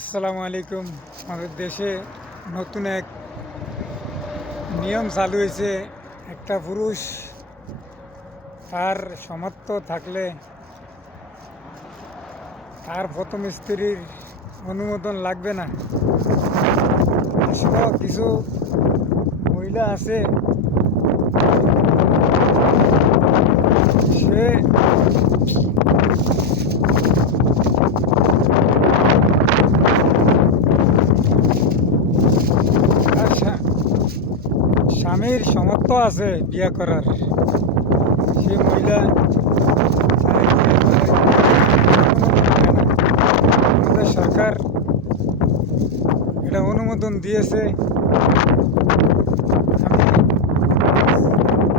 আসসালামু আলাইকুম। আমাদের দেশে নতুন এক নিয়ম চালু হয়েছে। একটা পুরুষ তার সামর্থ্য থাকলে তার প্রথম স্ত্রীর অনুমোদন লাগবে না। আসলে কিছু মহিলা আছে, সে তার স্বামীর সামর্থ্য আছে বিয়ে করার, সে মহিলা আমাদের সরকার এটা অনুমোদন দিয়েছে। আমি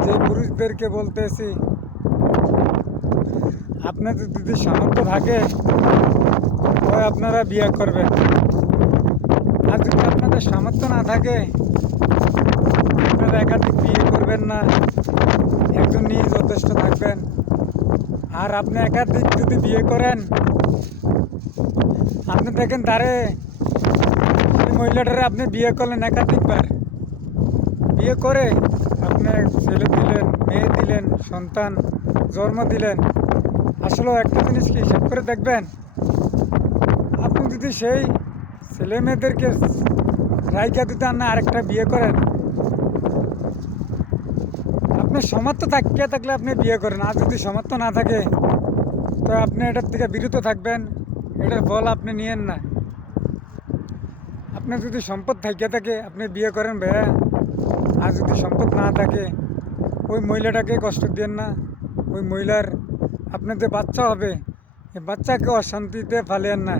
যে পুরুষদেরকে বলতেছি, আপনাদের যদি সামর্থ্য থাকে হয় আপনারা বিয়ে করবেন, আর যদি আপনাদের সামর্থ্য না থাকে আপনারা একাধিক বিয়ে করবেন না, একজন নিয়ে যথেষ্ট থাকবেন। আর আপনি একাধিক যদি বিয়ে করেন, আপনি দেখেন তারে, সেই মহিলাটারে আপনি বিয়ে করলেন একাধিকবার, বিয়ে করে আপনি ছেলে দিলেন, মেয়ে দিলেন, সন্তান জন্ম দিলেন। আসলে একটা জিনিস কি হিসাব করে দেখবেন, আপনি যদি সেই ছেলে মেয়েদেরকে রাইখা দিতে না আরেকটা বিয়ে করেন, আপনার সামর্থ্য থাকিয়ে থাকলে আপনি বিয়ে করেন। আর যদি সামর্থ্য না থাকে তো আপনি এটার থেকে বিরত থাকবেন, এটার ফল আপনি নিয়েন না। আপনার যদি সম্পদ থাকিয়ে থাকে আপনি বিয়ে করেন ভাইয়া, আর যদি সম্পদ না থাকে ওই মহিলাটাকে কষ্ট দেন না। ওই মহিলার আপনার যে বাচ্চা হবে, এই বাচ্চাকে অশান্তিতে ফেলেন না।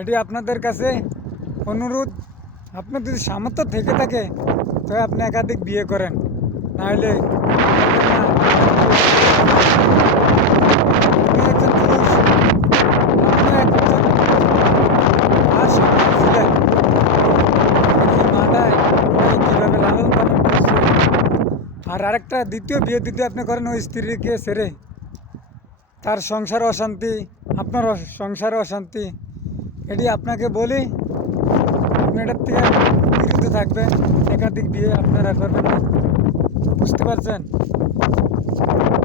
এটি আপনাদের কাছে অনুরোধ। আপনার যদি সামর্থ্য থেকে থাকে তবে আপনি একাধিক বিয়ে করেন, নাহলে আর আরেকটা দ্বিতীয় বিয়ে দিতে আপনি করেন ওই স্ত্রীকে ছেড়ে, তার সংসার অশান্তি, আপনার সংসারে অশান্তি। এটি আপনাকে বলি, আপনি এটার থেকে বিরত থাকবেন, একাধিক বিয়ে আপনারা করবেন না। বুঝতে পারছেন?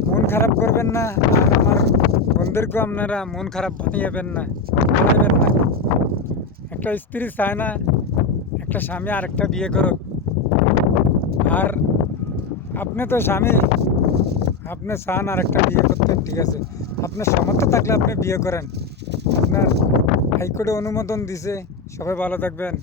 মন খারাপ করবেন না, আর আমার বন্ধুদেরকেও আপনারা মন খারাপ বানাবেন না। একটা স্ত্রী চায় না একটা স্বামী আরেকটা বিয়ে করুক, আর আপনি তো স্বামী, আপনি চান আর একটা বিয়ে করতে, ঠিক আছে, আপনার সামর্থ্য থাকলে আপনি বিয়ে করেন। আপনার হাইকোর্টে অনুমোদন দিছে। সবাই ভালো থাকবেন।